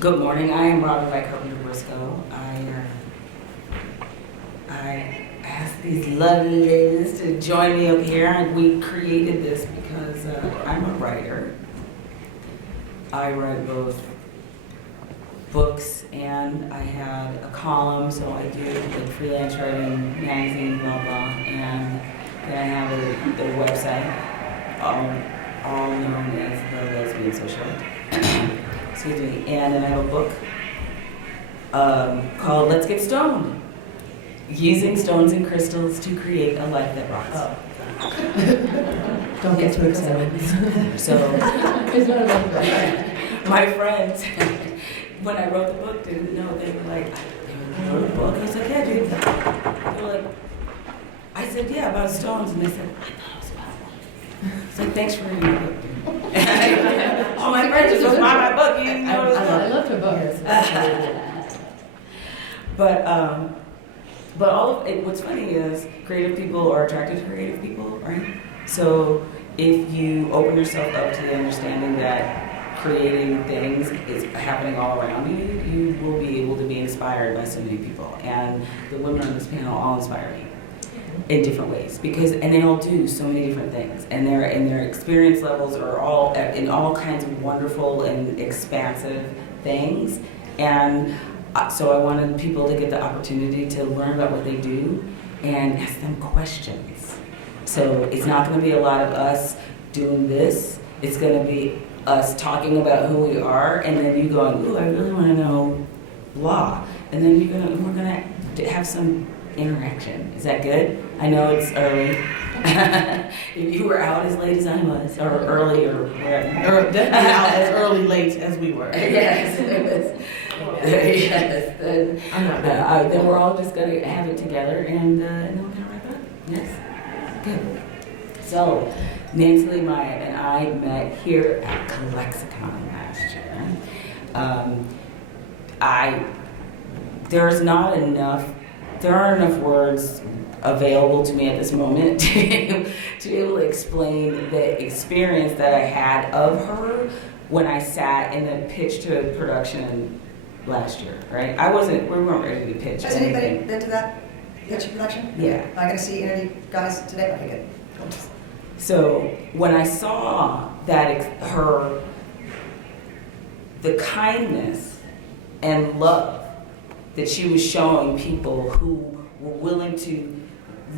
Good morning. I am Robyn by Carpenter-Brisco. I asked these lovely ladies to join me up here, and we created this because I'm a writer. I write both books and I have a column, so I do like freelance writing, magazine, blah blah, and then I have the website, all known as the Lesbian Socialite. Excuse me, and then I have a book called Let's Get Stoned, using stones and crystals to create a life that rocks. Oh. Don't get too excited. So, my friends, when I wrote the book, didn't know. They were like, "You wrote a book?" I was like, "Yeah, dude." They were like, I said, "Yeah, about stones," and they said, "I thought it was about one." It's like, "Thanks for reading my book, dude." All my friends just buy my book. You know, I love her book. But all of it, what's funny is creative people are attracted to creative people, right? So if you open yourself up to the understanding that creating things is happening all around you, you will be able to be inspired by so many people. And the women on this panel all inspire me in different ways, and they all do so many different things, and their experience levels are all in all kinds of wonderful and expansive things. And so I wanted people to get the opportunity to learn about what they do and ask them questions. So it's not going to be a lot of us doing this. It's going to be us talking about who we are, and then you going, "Ooh, I really want to know blah," and then we're gonna have some interaction. Is that good? I know it's early. If you were out as late as I was, or early, or whatever. Or definitely out as early, late as we were. Yes, it was. Yes. Then we're all just gonna have it together, and then we're gonna wrap up. Yes. Good. So, Nancy Lee Maya and I met here at ClexaCon last year. There aren't enough words available to me at this moment to be able to explain the experience that I had of her when I sat in the pitch to production last year, right? We weren't ready to pitch. Has anybody been to that pitch production? Yeah. Am I going to see any guys today? Okay, good. Cool. So when I saw that the kindness and love that she was showing people who were willing to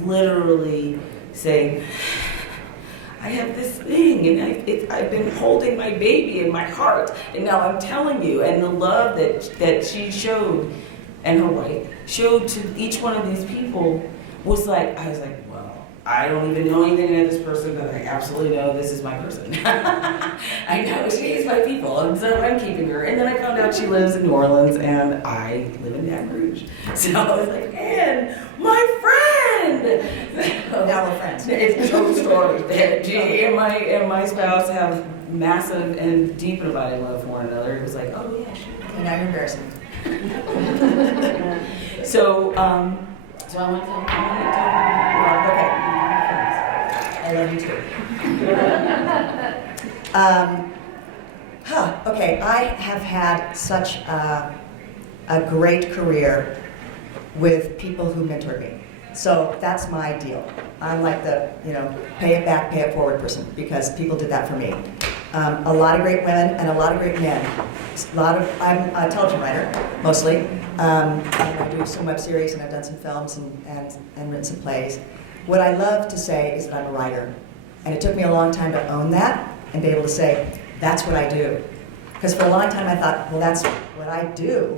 literally say, "I have this thing, and I've been holding my baby in my heart, and now I'm telling you," and the love that she showed, and her wife showed to each one of these people was like, I was like, well, I don't even know anything about this person, but I absolutely know this is my person. I know she is my people, and so I'm keeping her. And then I found out she lives in New Orleans, and I live in Baton Rouge. So I was like, "And my friend!" Now we're friends. It's a true story. She and my spouse have massive and deep and abiding love for one another. It was like, oh yeah, sure. Okay, now you're embarrassing. So I want to Okay. I love you too. Okay, I have had such a great career with people who mentored me. So that's my deal. I'm like the, pay it back, pay it forward person, because people did that for me. A lot of great women and a lot of great men. I'm a television writer, mostly. I do some web series, and I've done some films and written some plays. What I love to say is that I'm a writer. And it took me a long time to own that and be able to say, that's what I do. Because for a long time I thought, well, that's what I do,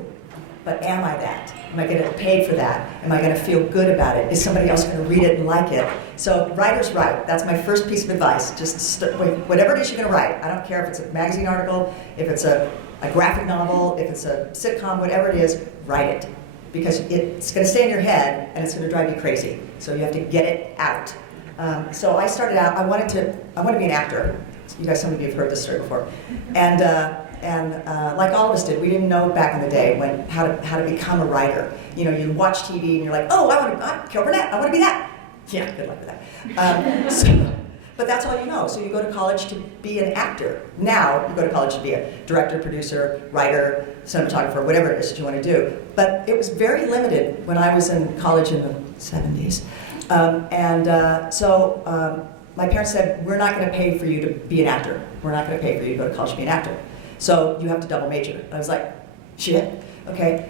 but am I that? Am I going to get paid for that? Am I going to feel good about it? Is somebody else going to read it and like it? So writers write. That's my first piece of advice. Just whatever it is you're going to write. I don't care if it's a magazine article, if it's a graphic novel, if it's a sitcom, whatever it is, write it. Because it's going to stay in your head and it's going to drive you crazy. So you have to get it out. So I started out, I wanted to be an actor. You guys, some of you have heard this story before. And like all of us did, we didn't know back in the day how to become a writer. You watch TV and you're like, oh, I'm Carol Burnett, I want to be that. Yeah, good luck with that. But that's all you know. So you go to college to be an actor. Now you go to college to be a director, producer, writer, cinematographer, whatever it is that you want to do. But it was very limited when I was in college in the 70s. My parents said, we're not going to pay for you to be an actor. We're not going to pay for you to go to college to be an actor. So you have to double major. I was like, shit, okay.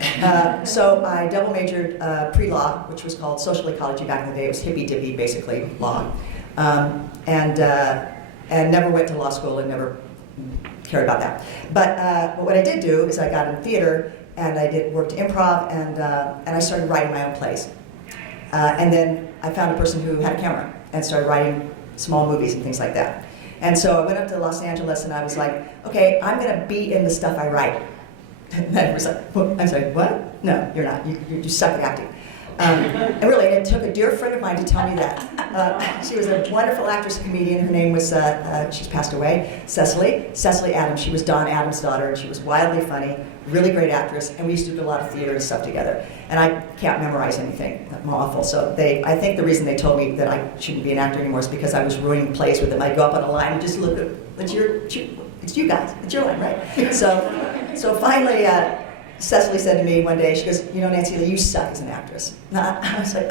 So I double majored pre-law, which was called social ecology back in the day. It was hippy-dippy, basically, law. And never went to law school and never cared about that. But what I did do is I got in theater and I worked improv and I started writing my own plays. And then I found a person who had a camera and started writing small movies and things like that. And so I went up to Los Angeles and I was like, okay, I'm going to be in the stuff I write. And then I was like, I'm sorry, what? No, you're not. You suck at acting. And really, it took a dear friend of mine to tell me that. She was a wonderful actress and comedian. Her name was, she's passed away, Cecily Adams. She was Don Adams' daughter, and she was wildly funny, really great actress, and we used to do a lot of theater and stuff together. And I can't memorize anything. I'm awful. So I think the reason they told me that I shouldn't be an actor anymore is because I was ruining plays with them. I'd go up on a line and just look at, it's you guys, it's your line, right? So finally, Cecily said to me one day, she goes, you know, Nancy Lee, you suck as an actress. And I was like,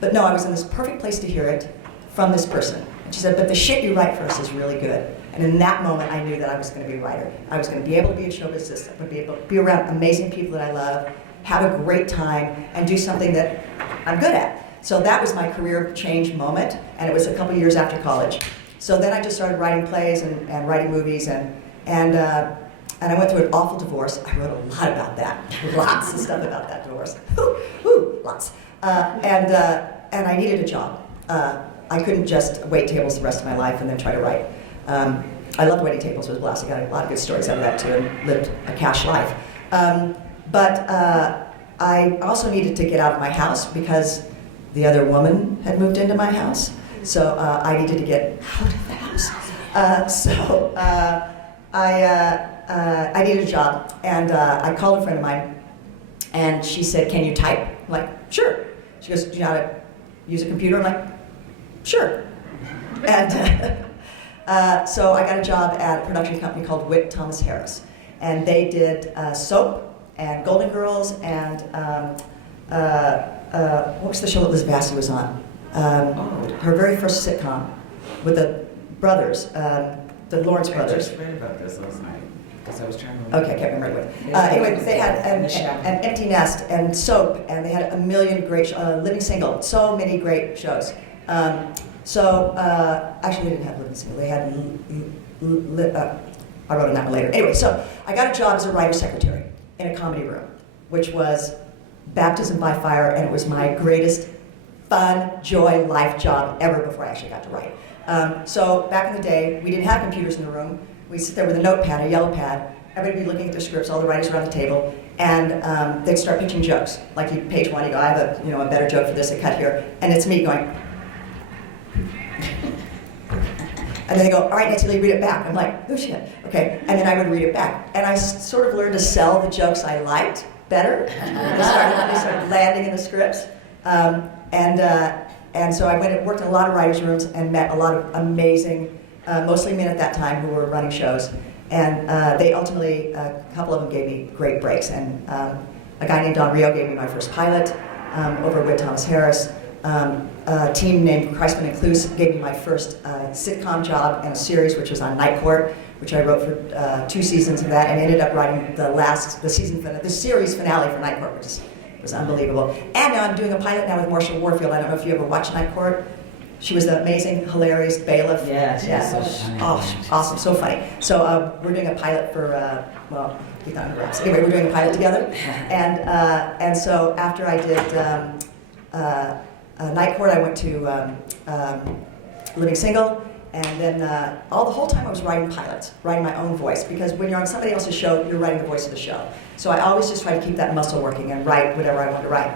but no, I was in this perfect place to hear it from this person. And she said, but the shit you write for us is really good. And in that moment, I knew that I was going to be a writer. I was going to be able to be a show business, I would be able to be around amazing people that I love, have a great time, and do something that I'm good at. So that was my career change moment, and it was a couple years after college. So then I just started writing plays and writing movies, and I went through an awful divorce. I wrote a lot about that. Lots of stuff about that divorce. Lots. And I needed a job. I couldn't just wait tables the rest of my life and then try to write. I loved waiting tables. It was a blast. I got a lot of good stories out of that too and lived a cash life. But I also needed to get out of my house because the other woman had moved into my house. So I needed to get out of the house. I needed a job, and I called a friend of mine, and she said, can you type? I'm like, sure. She goes, do you know how to use a computer? I'm like, sure. And so I got a job at a production company called Witt Thomas Harris, and they did Soap and Golden Girls and what was the show that Liz Vassy was on? Her very first sitcom with the brothers, the Lawrence brothers. I just read about this last night because I was trying to. Okay, I can't remember right away. Anyway, they had an Empty Nest and Soap, and they had a million great Living Single, so many great shows. Actually, they didn't have Living Single. They had. I wrote on that one later. Anyway, so I got a job as a writer's secretary in a comedy room, which was baptism by fire, and it was my greatest fun, joy, life job ever before I actually got to write. So back in the day, we didn't have computers in the room. We'd sit there with a notepad, a yellow pad. Everybody would be looking at their scripts, all the writers around the table, and they'd start pitching jokes. Like page one, you go, I have a better joke for this, I cut here, and it's me going. And then they go, all right, Nancy Lee, read it back. I'm like, oh shit, okay. And then I would read it back. And I sort of learned to sell the jokes I liked better. They started landing in the scripts. And so I went and worked in a lot of writers' rooms and met a lot of amazing, mostly men at that time who were running shows. And they ultimately, a couple of them gave me great breaks. And a guy named Don Rio gave me my first pilot over at Witt Thomas Harris. A team named Kreisman and Kluse gave me my first sitcom job in a series, which was on Night Court, which I wrote for 2 seasons of that, and ended up writing the series finale for Night Court, which was unbelievable. And now I'm doing a pilot now with Marsha Warfield. I don't know if you ever watched Night Court. She was the amazing, hilarious bailiff. Yeah, so funny. Oh, awesome, so funny. So we're doing a pilot for, we thought it was. Anyway, we're doing a pilot together. And so after I did Night Court, I went to Living Single, and then the whole time I was writing pilots, writing my own voice, because when you're on somebody else's show, you're writing the voice of the show. So I always just try to keep that muscle working and write whatever I want to write.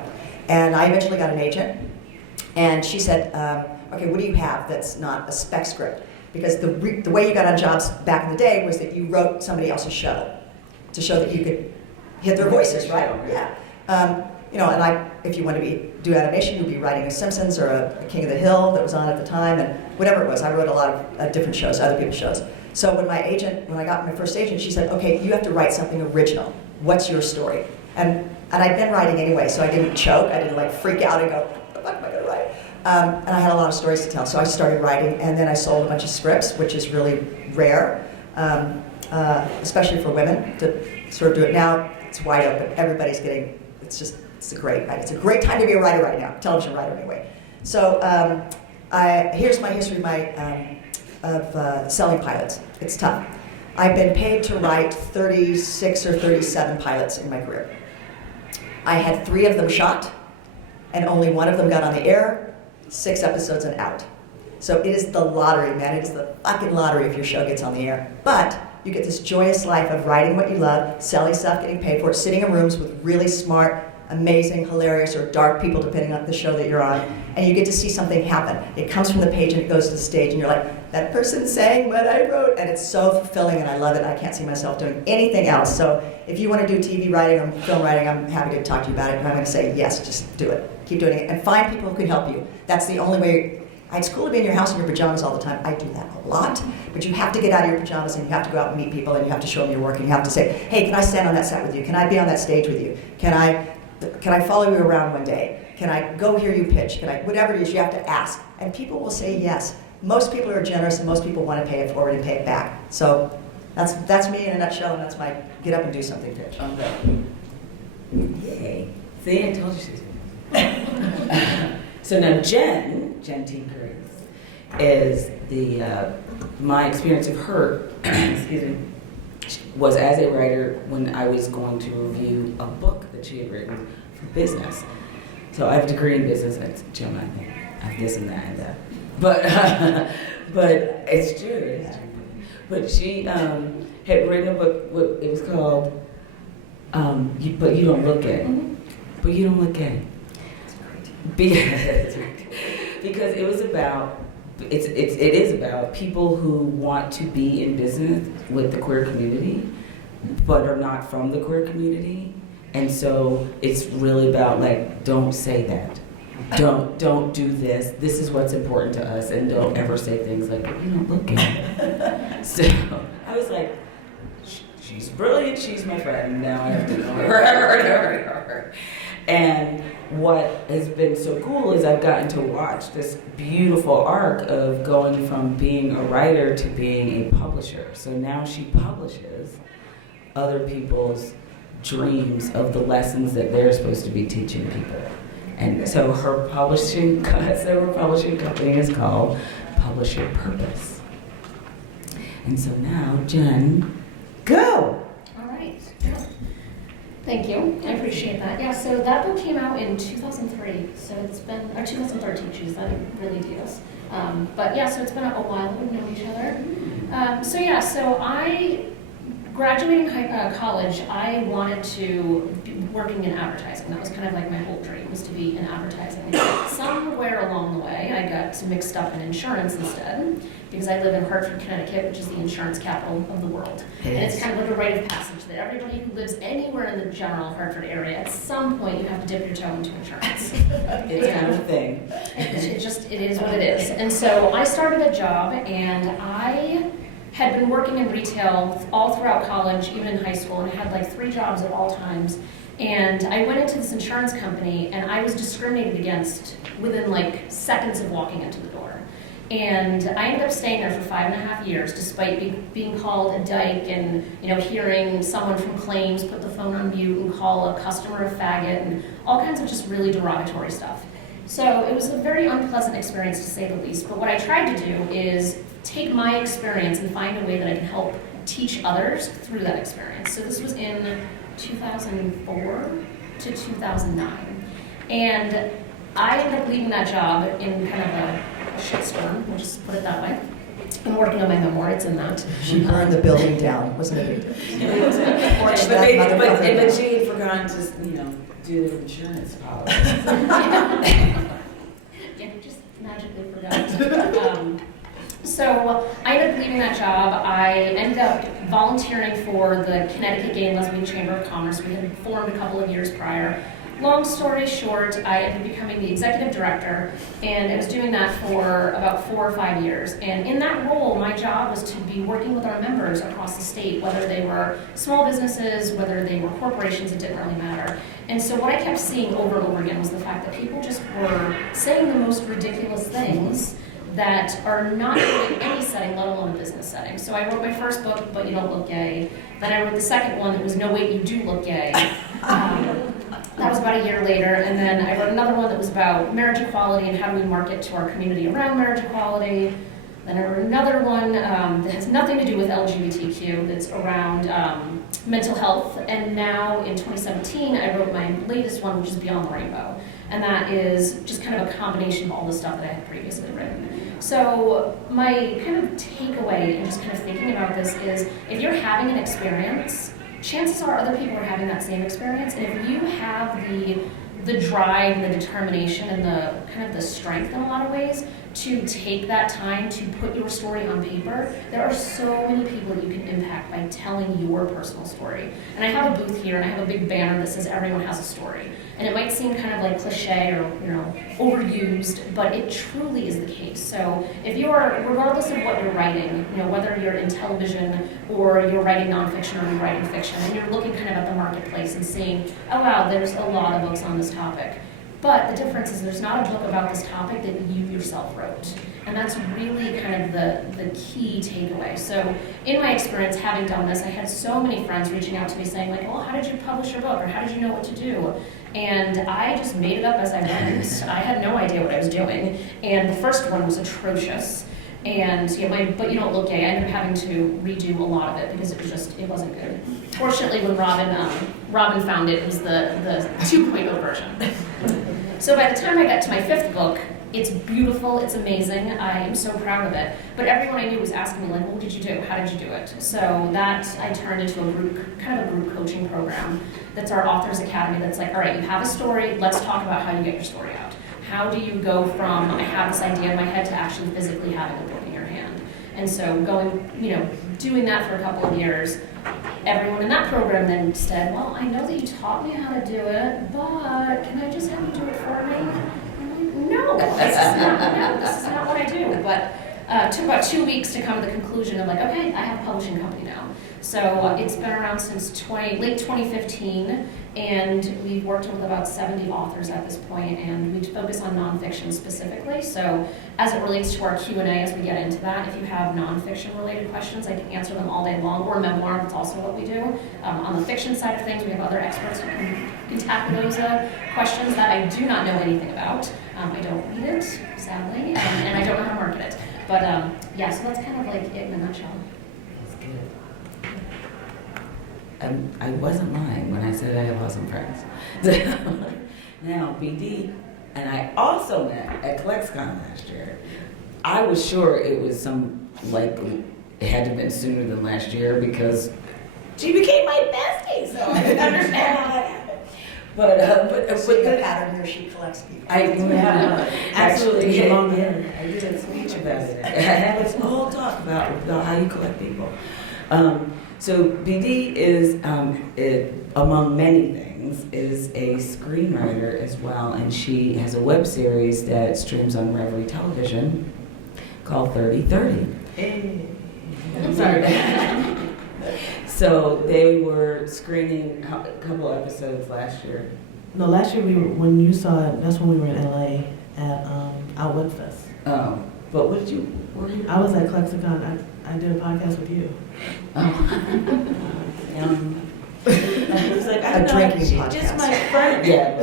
And I eventually got an agent, and she said, okay, what do you have that's not a spec script? Because the way you got on jobs back in the day was that you wrote somebody else's show to show that you could hit their voices, right? Yeah. and if you want to do animation, you'd be writing a Simpsons or a King of the Hill that was on at the time, and whatever it was. I wrote a lot of different shows, other people's shows. So when I got my first agent, she said, okay, you have to write something original. What's your story? And I'd been writing anyway, so I didn't choke. I didn't freak out and go, what the fuck am I going to write? And I had a lot of stories to tell, so I started writing, and then I sold a bunch of scripts, which is really rare, especially for women to sort of do it. Now it's wide open. Everybody's getting. It's a great time to be a writer right now, television writer anyway. So here's my history of selling pilots. It's tough. I've been paid to write 36 or 37 pilots in my career. I had 3 of them shot, and only 1 of them got on the air, 6 episodes and out. So it is the lottery, man. It is the fucking lottery if your show gets on the air. But you get this joyous life of writing what you love, selling stuff, getting paid for it, sitting in rooms with really smart, amazing, hilarious, or dark people, depending on the show that you're on, and you get to see something happen. It comes from the page and it goes to the stage, and you're like, that person sang what I wrote, and it's so fulfilling, and I love it. I can't see myself doing anything else. So if you want to do TV writing or film writing, I'm happy to talk to you about it, and I'm going to say, yes, just do it. Keep doing it, and find people who can help you. That's the only way. It's cool to be in your house in your pajamas all the time. I do that a lot, but you have to get out of your pajamas, and you have to go out and meet people, and you have to show them your work, and you have to say, hey, can I stand on that set with you? Can I be on that stage with you? Can I follow you around one day? Can I go hear you pitch? Whatever it is, you have to ask. And people will say yes. Most people are generous, and most people want to pay it forward and pay it back. So that's me in a nutshell, and that's my get up and do something pitch. Yay. See, I told you she's So now Jenn Tinker is my experience of her, excuse me, was as a writer when I was going to review a book that she had written for business. So I have a degree in business, and Jim, I think I have this and that and that. But it's true, it's true. But she had written a book, it was called But You Don't Look Gay. But You Don't Look Gay. Because it was about, it is about people who want to be in business with the queer community, but are not from the queer community. And so it's really about don't say that. Don't do this. This is what's important to us, and don't ever say things like, you don't look gay. So I was like, she's brilliant, she's my friend, now I have to know her. And what has been so cool is I've gotten to watch this beautiful arc of going from being a writer to being a publisher. So now she publishes other people's dreams of the lessons that they're supposed to be teaching people. And so her publishing company is called Publish Your Purpose. And so now, Jenn, go! All right. Thank you. I appreciate that. Yeah, so that book came out in 2003. So it's been, or 2013, geez, that really deals. But yeah, so it's been a while we've known each other. So I, graduating college, I wanted to be working in advertising. That was kind of like my whole dream, was to be in advertising. Somewhere along the way, I got mixed up in insurance instead, because I live in Hartford, Connecticut, which is the insurance capital of the world. And it's kind of like a rite of passage that everybody who lives anywhere in the general Hartford area, at some point you have to dip your toe into insurance. It's kind of a thing. It is what it is. And so I started a job, and I had been working in retail all throughout college, even in high school, and I had 3 jobs at all times. And I went into this insurance company, and I was discriminated against within seconds of walking into the door. And I ended up staying there for 5.5 years, despite being called a dyke and hearing someone from claims put the phone on mute and call a customer a faggot and all kinds of just really derogatory stuff. So it was a very unpleasant experience, to say the least. But what I tried to do is take my experience and find a way that I can help teach others through that experience. So this was in 2004 to 2009. And I ended up leaving that job in kind of a shitstorm, we'll just put it that way. I'm working on my memoir, it's in that. She burned the building down, wasn't it? But she had forgotten to, do the insurance policy. Yeah, just magically forgot. So I ended up leaving that job. I ended up volunteering for the Connecticut Gay and Lesbian Chamber of Commerce. We had formed a couple of years prior. long story short, I ended up becoming the executive director, and I was doing that for about 4 or 5 years. And in that role, my job was to be working with our members across the state, whether they were small businesses, whether they were corporations, it didn't really matter. And so what I kept seeing over and over again was the fact that people just were saying the most ridiculous things that are not good in any setting, let alone a business setting. So I wrote my first book, But You Don't Look Gay. Then I wrote the second one that was No Wait, You Do Look Gay. That was about a year later. And then I wrote another one that was about marriage equality and how do we market to our community around marriage equality. Then I wrote another one that has nothing to do with LGBTQ, that's around mental health. And now in 2017, I wrote my latest one, which is Beyond the Rainbow. And that is just kind of a combination of all the stuff that I had previously written. So my kind of takeaway in just kind of thinking about this is, if you're having an experience, chances are other people are having that same experience. And if you have the drive and the determination and the kind of the strength in a lot of ways to take that time to put your story on paper, there are so many people that you can impact by telling your personal story. And I have a booth here, and I have a big banner that says everyone has a story. And it might seem kind of like cliche or, overused, but it truly is the case. So if you're, regardless of what you're writing, whether you're in television or you're writing nonfiction or you're writing fiction, and you're looking kind of at the marketplace and seeing, oh wow, there's a lot of books on this topic. But the difference is there's not a book about this topic that you yourself wrote. And that's really kind of the key takeaway. So in my experience having done this, I had so many friends reaching out to me saying like, well, how did you publish your book? Or how did you know what to do? And I just made it up as I went. I had no idea what I was doing. And the first one was atrocious. And But You Don't Look Gay, I ended up having to redo a lot of it because it wasn't good. Fortunately, when Robyn found it, it was the 2.0 version. So by the time I got to my 5th book, it's beautiful, it's amazing, I am so proud of it. But everyone I knew was asking me like, what did you do? How did you do it? So that I turned into a group coaching program that's our Authors Academy that's like, all right, you have a story, let's talk about how you get your story out. How do you go from, I have this idea in my head, to actually physically having a book in your hand? And so doing that for a couple of years, everyone in that program then said, well, I know that you taught me how to do it, but can I just have you do it for me? I'm like, no, this is not what I do. But it took about 2 weeks to come to the conclusion of like, okay, I have a publishing company now. So it's been around since late 2015, and we've worked with about 70 authors at this point, and we focus on nonfiction specifically. So as it relates to our Q&A, as we get into that, if you have nonfiction related questions, I can answer them all day long, or memoir, that's also what we do. On the fiction side of things, we have other experts who can tackle those questions that I do not know anything about. I don't read it, sadly, and I don't know how to market it. But so that's kind of like it in a nutshell. I wasn't lying when I said I have awesome friends. Now, BD and I also met at ClexaCon last year. I was sure it was it had to have been sooner than last year because she became my bestie, so I didn't understand how that happened. But the pattern here, she collects people. Absolutely. I did a speech about it. I had this whole talk about how you collect people. So BD is, among many things, is a screenwriter as well, and she has a web series that streams on Reverie Television called 3030. Hey. I'm sorry. So they were screening a couple episodes last year. No, last year when you saw it, that's when we were in LA at Out Web Fest. Oh, but were you? I was at ClexaCon. I did a podcast with you. It was like, I don't know, drinking she's podcast. just my friend. Yeah,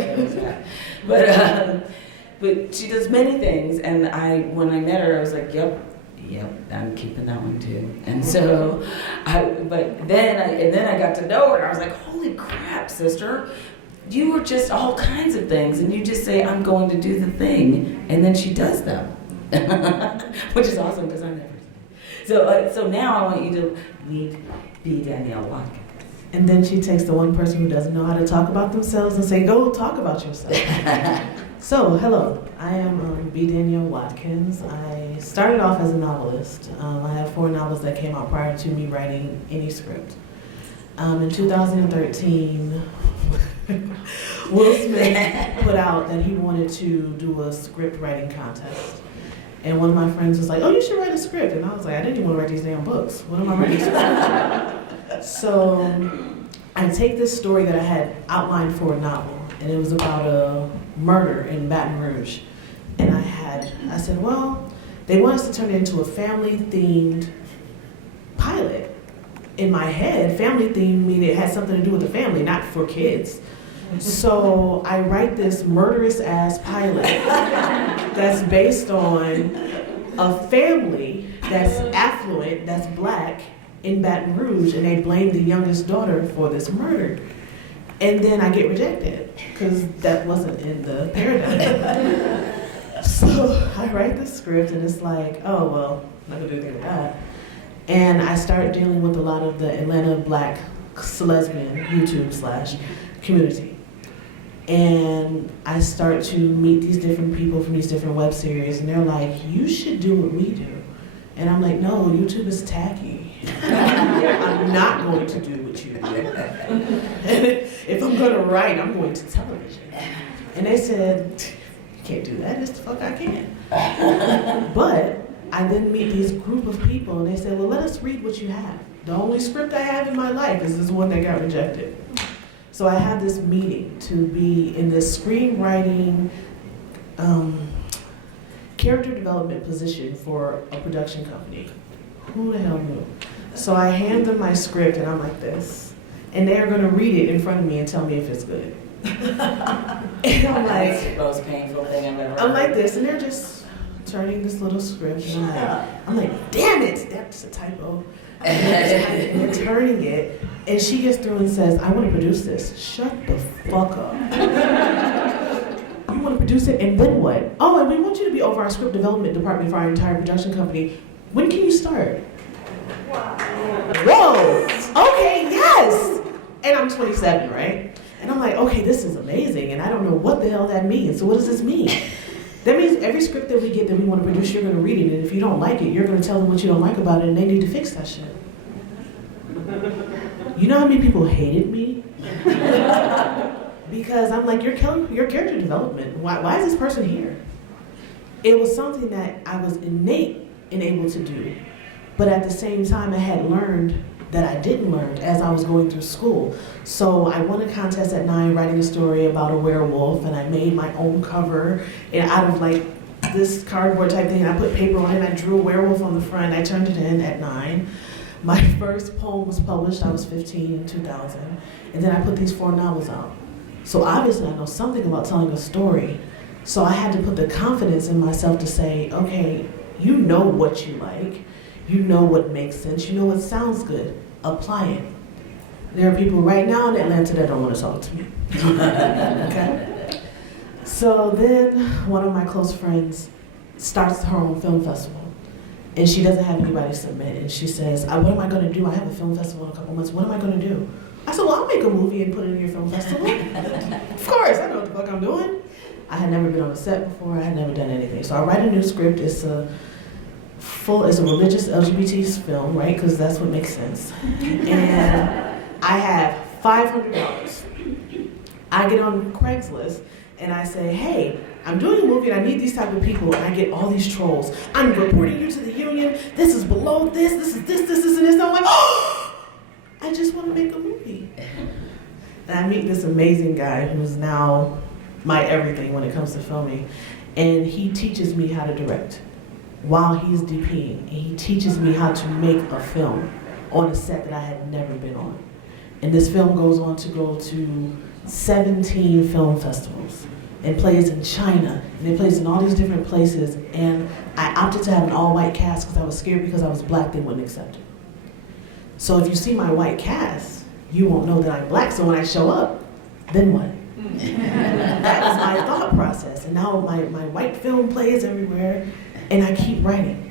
but she does many things, and when I met her, I was like, yep, I'm keeping that one too. And so, then I got to know her, and I was like, holy crap, sister, you were just all kinds of things, and you just say, I'm going to do the thing, and then she does them, which is awesome because I never. So now I want you to meet Danielle Watkins. And then she takes the one person who doesn't know how to talk about themselves and say, go talk about yourself. So, hello, I am Danielle Watkins. I started off as a novelist. I have 4 novels that came out prior to me writing any script. In 2013, Will Smith put out that he wanted to do a script writing contest. And one of my friends was like, oh, you should write a script. And I was like, I didn't even want to write these damn books. What am I writing? So I take this story that I had outlined for a novel, and it was about a murder in Baton Rouge. And I said, well, they want us to turn it into a family-themed pilot. In my head, family-themed meaning it had something to do with the family, not for kids. So I write this murderous-ass pilot that's based on a family that's affluent, that's black, in Baton Rouge, and they blame the youngest daughter for this murder. And then I get rejected, because that wasn't in the paradigm. So I write the script, and it's like, oh, well, I'm not gonna do anything with that. And I start dealing with a lot of the Atlanta black lesbian YouTube / community. And I start to meet these different people from these different web series, and they're like, you should do what we do. And I'm like, no, YouTube is tacky. I'm not going to do what you do. And if I'm gonna write, I'm going to television. And they said, you can't do that, just the fuck I can. But I then meet these group of people, and they say, well, let us read what you have. The only script I have in my life is this one that got rejected. So I had this meeting to be in this screenwriting character development position for a production company. Who the hell knew? So I hand them my script, and I'm like this. And they're going to read it in front of me and tell me if it's good. And I'm like, that's the most painful thing I've ever heard. I'm like this, and they're just turning this little script, and I'm like, damn it, that's a typo. And they're turning it, and she gets through and says, I want to produce this. Shut the fuck up. You want to produce it, and then what? Oh, and we want you to be over our script development department for our entire production company. When can you start? Wow. Whoa, okay, yes. And I'm 27, right? And I'm like, okay, this is amazing, and I don't know what the hell that means. So what does this mean? That means every script that we get that we want to produce, you're going to read it, and if you don't like it, you're going to tell them what you don't like about it, and they need to fix that shit. You know how many people hated me? Because I'm like, your character development, why is this person here? It was something that I was innate and able to do, but at the same time, I had learned that I didn't learn as I was going through school. So I won a contest at 9 writing a story about a werewolf, and I made my own cover and out of like this cardboard type thing, and I put paper on it, and I drew a werewolf on the front. I turned it in at 9. My first poem was published, I was 15 in 2000, and then I put these 4 novels out. So obviously I know something about telling a story, so I had to put the confidence in myself to say, okay, you know what you like, you know what makes sense, you know what sounds good, apply it. There are people right now in Atlanta that don't want to talk to me. Okay? So then one of my close friends starts her own film festival, and she doesn't have anybody submit, and she says, what am I going to do? I have a film festival in a couple months. What am I going to do? I said, well, I'll make a movie and put it in your film festival. Of course, I know what the fuck I'm doing. I had never been on a set before. I had never done anything. So I write a new script. It's a religious LGBT film, right? Because that's what makes sense. And I have $500. I get on Craigslist, and I say, hey, I'm doing a movie and I need these type of people, and I get all these trolls. I'm reporting you to the union. This is below this. This is this, and this. And I'm like, oh, I just want to make a movie. And I meet this amazing guy who's now my everything when it comes to filming. And he teaches me how to direct while he's DPing. And he teaches me how to make a film on a set that I had never been on. And this film goes on to go to 17 film festivals and plays in China, and it plays in all these different places. And I opted to have an all-white cast because I was scared because I was black, they wouldn't accept it. So if you see my white cast, you won't know that I'm black, so when I show up, then what? That was my thought process. And now my white film plays everywhere, and I keep writing.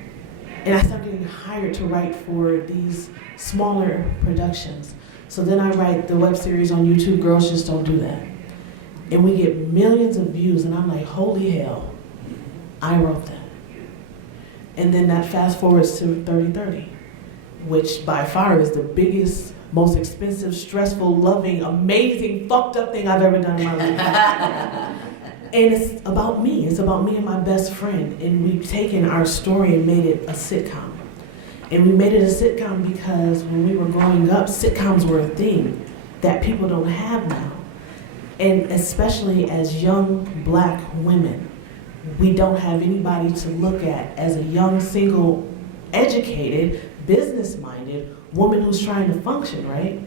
And I start getting hired to write for these smaller productions. So then I write the web series on YouTube, Girls Just Don't Do That. And we get millions of views, and I'm like, holy hell, I wrote that. And then that fast forwards to 30/30, which by far is the biggest most expensive, stressful, loving, amazing, fucked up thing I've ever done in my life. And it's about me. It's about me and my best friend. And we've taken our story and made it a sitcom. And we made it a sitcom because when we were growing up, sitcoms were a thing that people don't have now. And especially as young black women, we don't have anybody to look at as a young, single, educated, business-minded woman who's trying to function, right?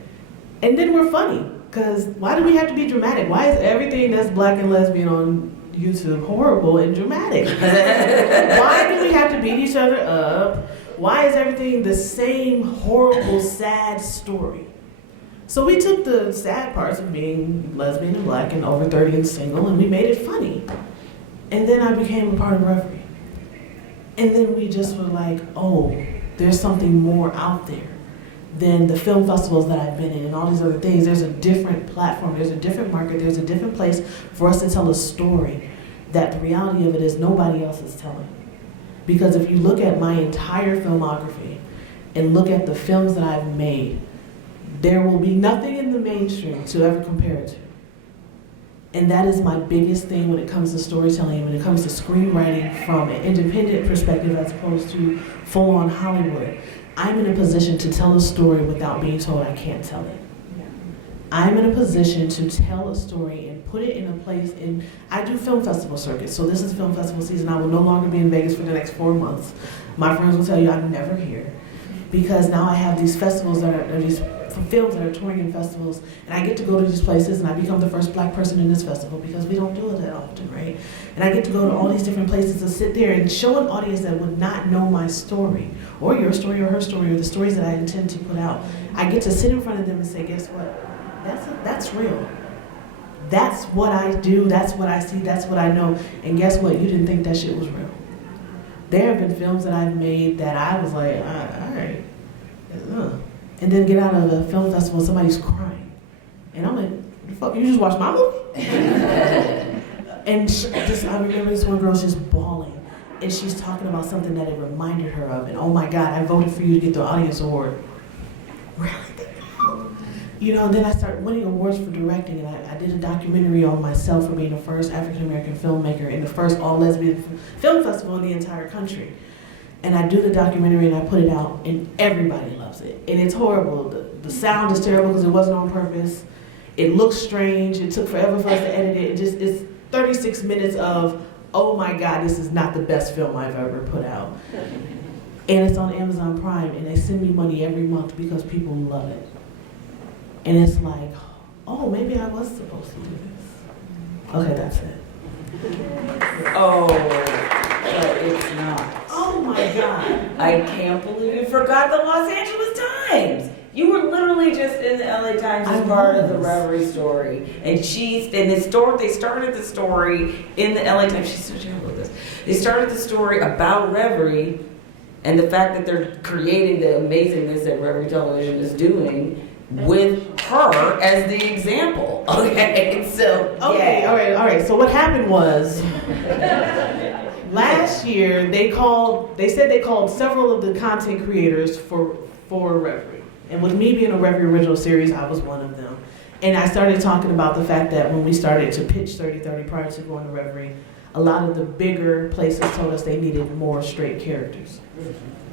And then we're funny, because why do we have to be dramatic? Why is everything that's black and lesbian on YouTube horrible and dramatic? Why do we have to beat each other up? Why is everything the same horrible, sad story? So we took the sad parts of being lesbian and black and over 30 and single, and we made it funny. And then I became a part of Reverie. And then we just were like, oh, there's something more out there than the film festivals that I've been in and all these other things. There's a different platform, there's a different market, there's a different place for us to tell a story that the reality of it is nobody else is telling. Because if you look at my entire filmography and look at the films that I've made, there will be nothing in the mainstream to ever compare it to. And that is my biggest thing when it comes to storytelling, when it comes to screenwriting from an independent perspective as opposed to full-on Hollywood. I'm in a position to tell a story without being told I can't tell it. I'm in a position to tell a story and put it in a place I do film festival circuits, so this is film festival season. I will no longer be in Vegas for the next 4 months. My friends will tell you I'm never here because now I have these festivals that are these films that are touring in festivals, and I get to go to these places and I become the first black person in this festival because we don't do it that often, right? And I get to go to all these different places and sit there and show an audience that would not know my story or your story or her story or the stories that I intend to put out. I get to sit in front of them and say, guess what? That's real. That's what I do, that's what I see, that's what I know. And guess what? You didn't think that shit was real. There have been films that I've made that I was like, all right. And then get out of the film festival and somebody's crying. And I'm like, the fuck, you just watched my movie? And I remember this one girl just bawling. And she's talking about something that it reminded her of. And oh my God, I voted for you to get the audience award. Really? You know, and then I started winning awards for directing, and I did a documentary on myself for being the first African-American filmmaker in the first all-lesbian film festival in the entire country. And I do the documentary and I put it out, and everybody loves it. And it's horrible. The sound is terrible because it wasn't on purpose. It looks strange. It took forever for us to edit it. It's 36 minutes of, oh my God, this is not the best film I've ever put out. And it's on Amazon Prime, and they send me money every month because people love it. And it's like, oh, maybe I was supposed to do this. Okay, that's it. Oh, but it's not. Oh my God. I can't believe you forgot the Los Angeles Times. You were literally just in the LA Times as part of the Reverie story. And they started the story in the LA Times. She's so terrible at this. They started the story about Reverie and the fact that they're creating the amazingness that Reverie Television is doing with her as the example. Okay, so okay, yeah. all right. So what happened was last year they said they called several of the content creators for Reverie. And with me being a Reverie original series, I was one of them. And I started talking about the fact that when we started to pitch 3030 prior to going to Reverie, a lot of the bigger places told us they needed more straight characters.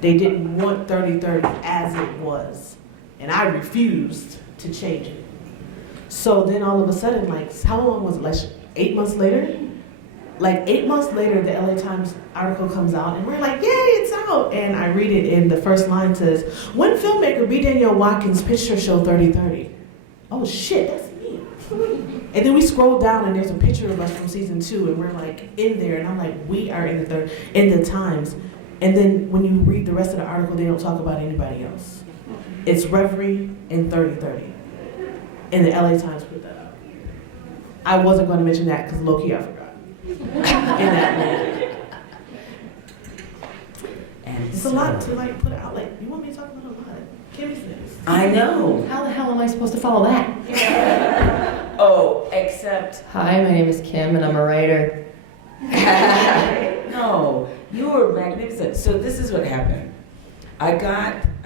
They didn't want 3030 as it was. And I refused to change it. So then all of a sudden, like, how long was it? Like 8 months later? Like 8 months later, the LA Times article comes out, and we're like, yay, it's out. And I read it, and the first line says, when filmmaker Danielle Watkins pitched her show 3030. Oh shit, that's me. And then we scroll down, and there's a picture of us from season 2, and we're like in there, and I'm like, we are in the Times. And then when you read the rest of the article, they don't talk about anybody else. It's Reverie and 3030. And the LA Times put that up. I wasn't going to mention that because low-key I forgot. In that moment. And it's a lot to like put out. Like, you want me to talk about a lot? Kimmy's next. I know. How the hell am I supposed to follow that? Oh, except Hi, my name is Kim and I'm a writer. no, you were magnificent. So this is what happened. I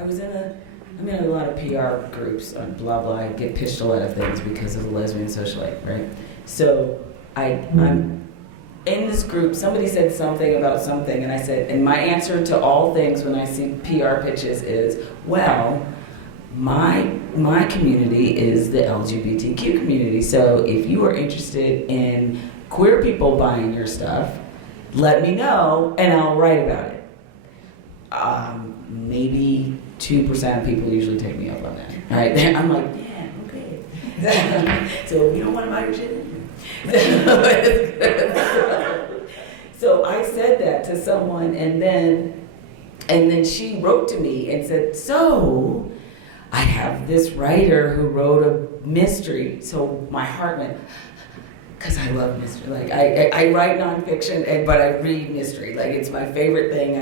was in a I'm in a lot of PR groups on blah blah. I get pitched a lot of things because of the lesbian socialite, right? So I'm in this group. Somebody said something about something, and I said, and my answer to all things when I see PR pitches is, well, my community is the LGBTQ community. So if you are interested in queer people buying your stuff, let me know, and I'll write about it. Maybe 2% of people usually take me up on that. Right? I'm like, yeah, okay. So if you don't want to buy your shit, so I said that to someone, and then she wrote to me and said, so I have this writer who wrote a mystery. So my heart went, because I love mystery. Like I write nonfiction, but I read mystery. Like it's my favorite thing,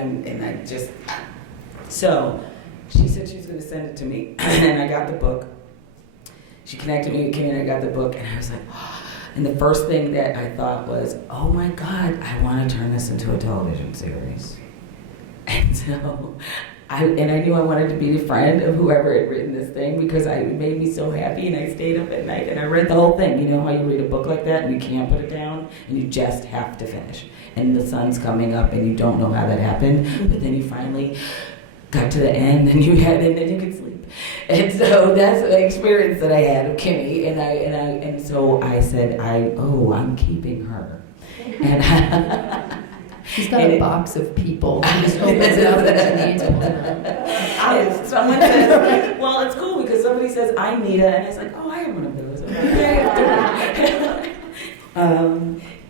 so she said she was going to send it to me, and I got the book. She connected me with Kimmy, and I got the book, and I was like, oh. And the first thing that I thought was, oh my God, I want to turn this into a television series. And so, I knew I wanted to be the friend of whoever had written this thing because it made me so happy, and I stayed up at night and I read the whole thing. You know how you read a book like that and you can't put it down and you just have to finish. And the sun's coming up and you don't know how that happened, but then you finally got to the end and then you could sleep. And so that's the experience that I had of Kimmy, and so I said, I'm keeping her. And she's got a box of people. She just opens it up when she needs one. Someone says, well, it's cool because somebody says, I'm Nita, and it's like, oh, I am one of those.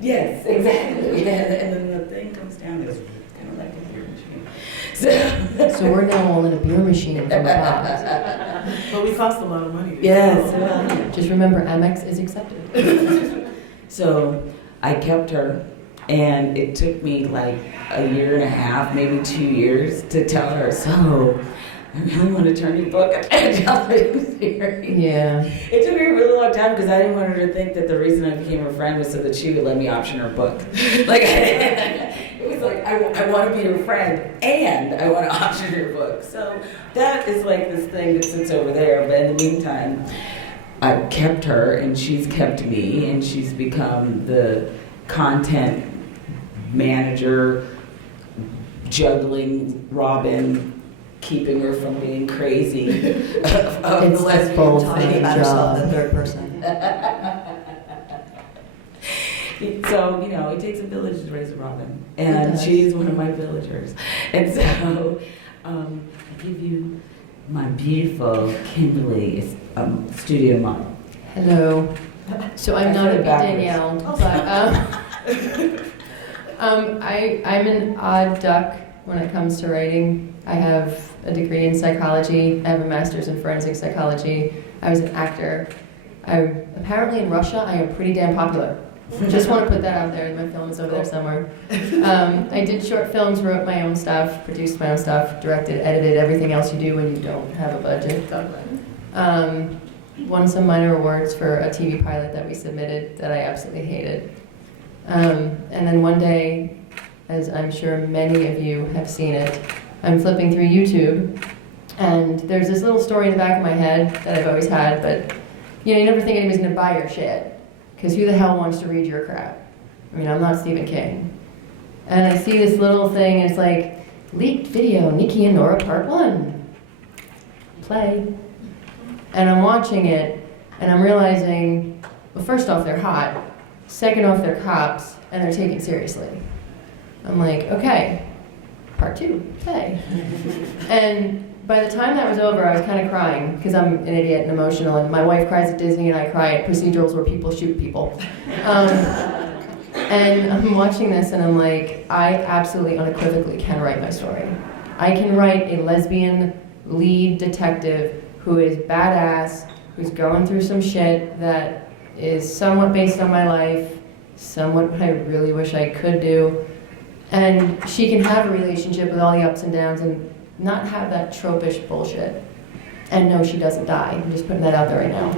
Yes, exactly. And then the thing comes down, it's kind of like a beer machine. So we're now all in a beer machine from a box. But we cost a lot of money. Yes. Just remember, Amex is accepted. So I kept her, and it took me like a year and a half, maybe 2 years, to tell her, so I really want to turn your book into a television series. Yeah. It took me a really long time because I didn't want her to think that the reason I became her friend was so that she would let me option her book. Like, it was like, I want to be your friend and I want to option your book. So that is like this thing that sits over there. But in the meantime, I've kept her and she's kept me, and she's become the content manager, juggling Robyn, keeping her from being crazy. It's the lesbian both Talking about herself in the third person. So, it takes a village to raise a Robyn, and she's one of my villagers. And so, I give you my beautiful Kimberly, studio model. Hello. So I'm not a said it backwards. Danielle, but I'm an odd duck when it comes to writing. I have a degree in psychology. I have a master's in forensic psychology. I was an actor. Apparently in Russia, I am pretty damn popular. Just want to put that out there. My film is over there somewhere. I did short films, wrote my own stuff, produced my own stuff, directed, edited, everything else you do when you don't have a budget. Won some minor awards for a TV pilot that we submitted that I absolutely hated. And then one day, as I'm sure many of you have seen it, I'm flipping through YouTube, and there's this little story in the back of my head that I've always had, but you never think anybody's gonna buy your shit, because who the hell wants to read your crap? I mean, I'm not Stephen King. And I see this little thing, and it's like, leaked video, Nikki and Nora part 1. Play. And I'm watching it, and I'm realizing, well, first off, they're hot. Second off, they're cops, and they're taken seriously. I'm like, okay, part 2, play. And by the time that was over, I was kind of crying, because I'm an idiot and emotional, and my wife cries at Disney, and I cry at procedurals where people shoot people. And I'm watching this, and I'm like, I absolutely unequivocally can write my story. I can write a lesbian lead detective who is badass, who's going through some shit that is somewhat based on my life, somewhat what I really wish I could do. And she can have a relationship with all the ups and downs and not have that tropish bullshit. And no, she doesn't die. I'm just putting that out there right now.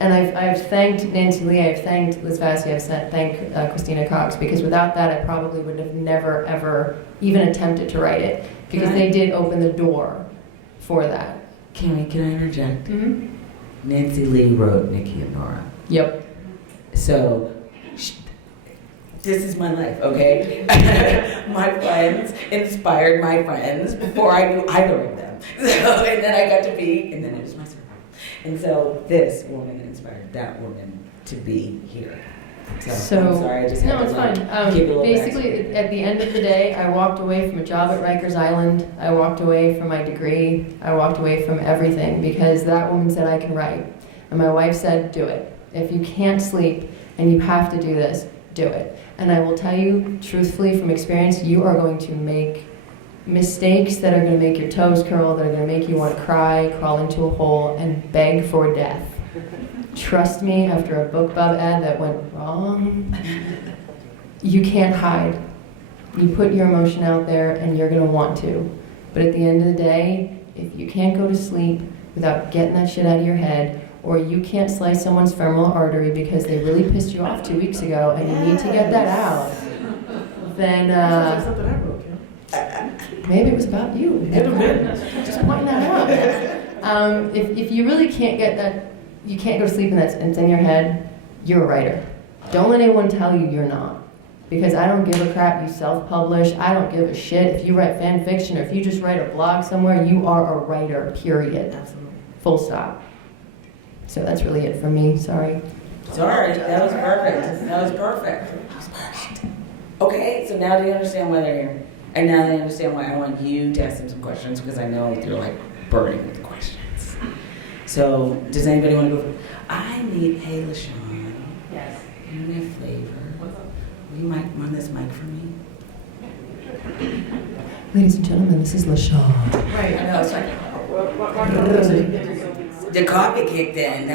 And I've thanked Nancy Lee, I've thanked Liz Vassy, I've thanked Christina Cox, because without that I probably would have never, ever even attempted to write it, because they did open the door for that. Can I interject? Mm-hmm. Nancy Lee wrote Nikki and Nora. Yep. So, this is my life, okay? My friends inspired my friends before I knew either of them. So, and then I got to be, and then it was my circle. And so this woman inspired that woman to be here. So I'm sorry, I just had no, to it's like, fine. give a little Basically, at the end of the day, I walked away from a job at Rikers Island. I walked away from my degree. I walked away from everything because that woman said I can write. And my wife said, do it. If you can't sleep and you have to do this, do it. And I will tell you, truthfully, from experience, you are going to make mistakes that are going to make your toes curl, that are going to make you want to cry, crawl into a hole, and beg for death. Trust me, after a BookBub ad that went wrong, you can't hide. You put your emotion out there and you're going to want to. But at the end of the day, if you can't go to sleep without getting that shit out of your head, or you can't slice someone's femoral artery because they really pissed you off 2 weeks ago and you need to get that out, then Something I wrote, yeah. maybe it was about you. Could have been. Just pointing that out. If you really can't get that, you can't go to sleep and it's in your head, you're a writer. Don't let anyone tell you you're not. Because I don't give a crap you self-publish. I don't give a shit if you write fan fiction or if you just write a blog somewhere, you are a writer, period. Absolutely. Full stop. So that's really it for me, sorry. Sorry, that was perfect. That was perfect. That was perfect. Okay, so now do you understand why they're here? And now they understand why I want you to ask them some questions because I know they're like burning with the questions. So, does anybody want to go? I need, hey, LaShawn. Yes. You need a flavor. Will you run this mic for me? Ladies and gentlemen, this is LaShawn. Right, I know, it's like, the coffee kicked in.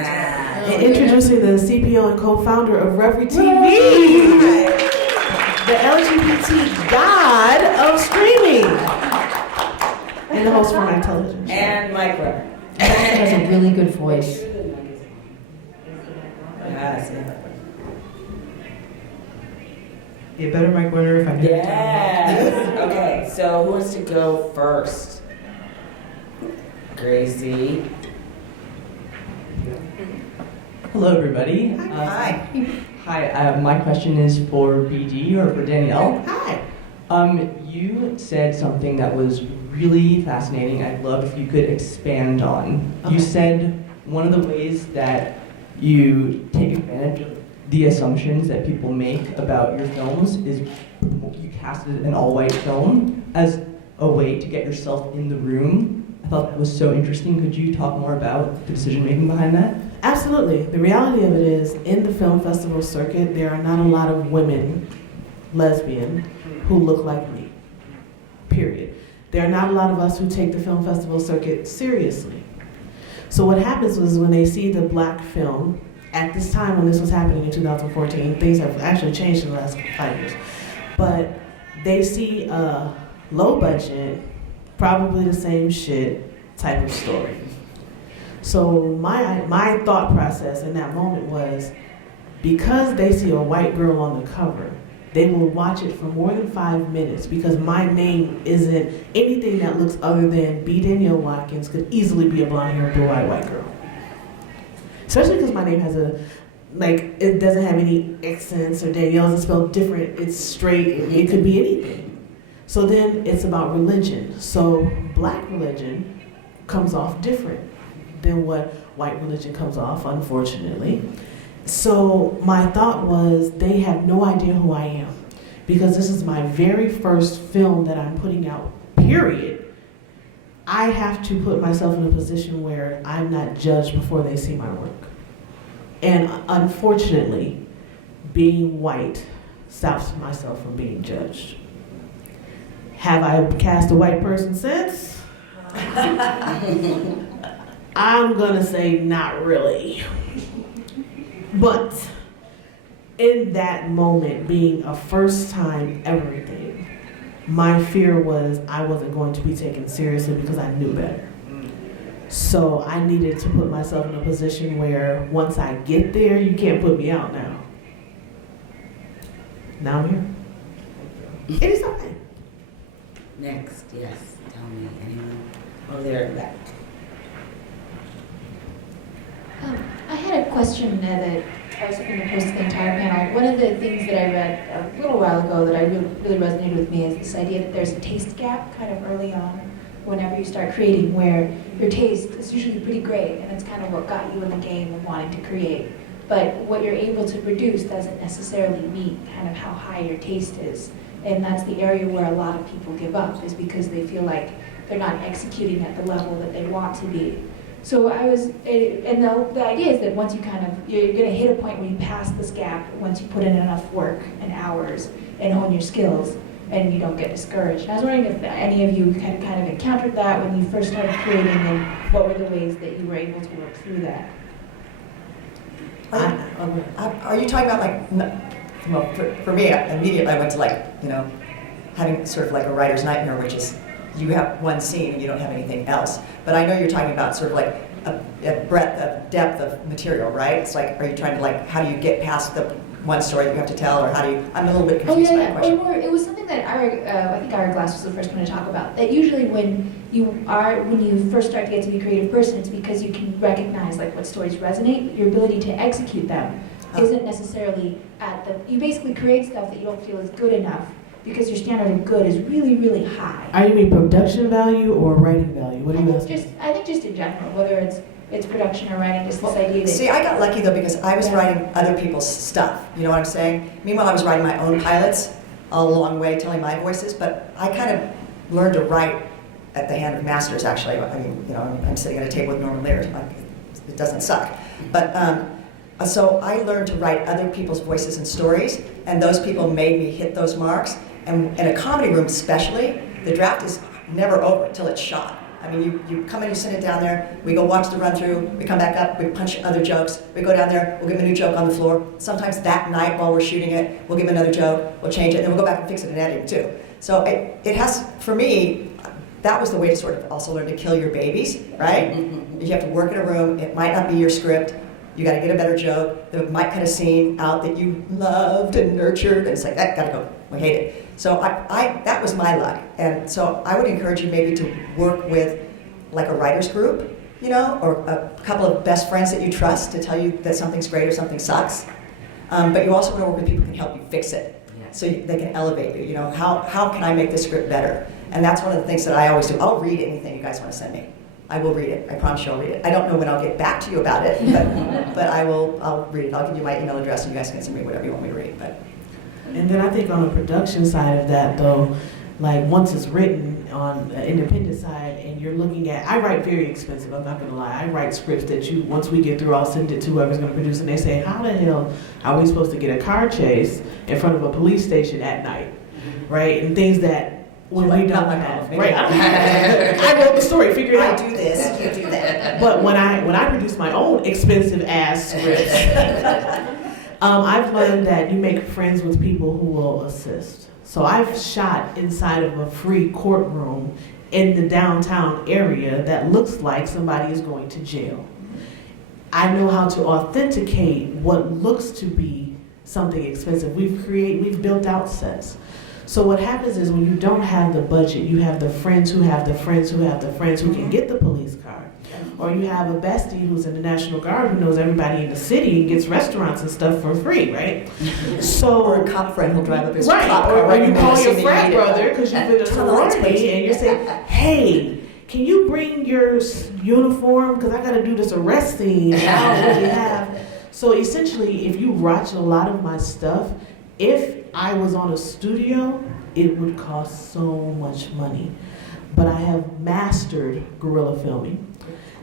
Introducing the CPO and co-founder of Reverie TV, the LGBT god of streaming, and the host for my television show. And Micro. She has a really good voice. Yes. Be a better mic winner if I knew. Yes. Okay, so who wants to go first? Gracie. Hello, everybody. Hi. Hi. My question is for BD or for Danielle. Hi. You said something that was really fascinating. I'd love if you could expand on. Okay. You said one of the ways that you take advantage of the assumptions that people make about your films is you casted an all-white film as a way to get yourself in the room. I thought that was so interesting. Could you talk more about the decision-making behind that? Absolutely. The reality of it is, in the film festival circuit, there are not a lot of women, lesbian, who look like me. Period. There are not a lot of us who take the film festival circuit seriously. So what happens was when they see the black film, at this time when this was happening in 2014, things have actually changed in the last 5 years, but they see a low budget, probably the same shit type of story. So my thought process in that moment was, because they see a white girl on the cover, they will watch it for more than 5 minutes because my name isn't anything that looks other than B. Danielle Watkins could easily be a blonde-haired, blue-eyed white girl. Especially because my name has it doesn't have any accents or Danielle's is spelled different. It's straight. It could be anything. So then it's about religion. So black religion comes off different than what white religion comes off, unfortunately. So my thought was, they have no idea who I am because this is my very first film that I'm putting out, period. I have to put myself in a position where I'm not judged before they see my work. And unfortunately, being white stops myself from being judged. Have I cast a white person since? I'm gonna say not really. But in that moment, being a first time everything, my fear was I wasn't going to be taken seriously because I knew better. So I needed to put myself in a position where once I get there, you can't put me out now. Now I'm here. It is okay. Next, yes, tell me, anyone? Oh, there, in the back. I had a question that I was hoping to post to the entire panel. One of the things that I read a little while ago that I really resonated with me is this idea that there's a taste gap kind of early on whenever you start creating, where your taste is usually pretty great and it's kind of what got you in the game of wanting to create. But what you're able to produce doesn't necessarily meet kind of how high your taste is. And that's the area where a lot of people give up, is because they feel like they're not executing at the level that they want to be. So the idea is that once you're going to hit a point where you pass this gap, once you put in enough work and hours and hone your skills, and you don't get discouraged. And I was wondering if any of you had kind of encountered that when you first started creating, and what were the ways that you were able to work through that? Are you talking about well, for me, immediately I went to having sort of like a writer's nightmare, which is you have one scene and you don't have anything else. But I know you're talking about sort of like a breadth of depth of material, right? It's like, are you trying to how do you get past the one story that you have to tell, or how do you, I'm a little bit confused by that question. It was something that I think Ira Glass was the first one to talk about, that usually when you first start to get to be a creative person, it's because you can recognize what stories resonate. Your ability to execute them isn't necessarily you basically create stuff that you don't feel is good enough because your standard of good is really, really high. Are you mean production value or writing value? What do you asking? I think just in general, whether it's production or writing, just this idea that... See, I got lucky though, because I was writing other people's stuff, you know what I'm saying? Meanwhile, I was writing my own pilots all along the way, telling my voices, but I kind of learned to write at the hand of masters, actually. I mean, I'm sitting at a table with Norman Lear, it doesn't suck. But, so I learned to write other people's voices and stories, and those people made me hit those marks. And in a comedy room especially, the draft is never over until it's shot. I mean, you come in, you sit it down there, we go watch the run through, we come back up, we punch other jokes, we go down there, we'll give a new joke on the floor. Sometimes that night while we're shooting it, we'll give another joke, we'll change it, and then we'll go back and fix it in editing too. So it has, for me, that was the way to sort of also learn to kill your babies, right? You have to work in a room, it might not be your script, you gotta get a better joke, they might cut a scene out that you loved and nurtured, and it's like, that gotta go, we hate it. So that was my luck. And so I would encourage you maybe to work with like a writer's group, or a couple of best friends that you trust to tell you that something's great or something sucks. But you also want to work with people who can help you fix it, so they can elevate you. How can I make this script better? And that's one of the things that I always do. I'll read anything you guys want to send me. I will read it. I promise you I'll read it. I don't know when I'll get back to you about it, but I'll read it. I'll give you my email address and you guys can send me whatever you want me to read. And then I think on the production side of that, though, once it's written on the independent side and you're looking at, I write very expensive, I'm not going to lie. I write scripts that once we get through, I'll send it to whoever's going to produce, and they say, how the hell are we supposed to get a car chase in front of a police station at night, right? And things that when we don't have, right? I wrote the story, figure it out. I do this, you do that. But when I produce my own expensive ass scripts, I've learned that you make friends with people who will assist. So I've shot inside of a free courtroom in the downtown area that looks like somebody is going to jail. I know how to authenticate what looks to be something expensive. We've built out sets. So what happens is when you don't have the budget, you have the friends who have the friends who have the friends who can get the police car. Or you have a bestie who's in the National Guard who knows everybody in the city and gets restaurants and stuff for free, right? Or a cop friend who'll drive up his right. cop car. Or you call your frat brother because you've been a sorority and you're saying, hey, can you bring your uniform because I got to do this arrest scene and I don't really have. So essentially, if you watch a lot of my stuff, if I was on a studio, it would cost so much money. But I have mastered guerrilla filming.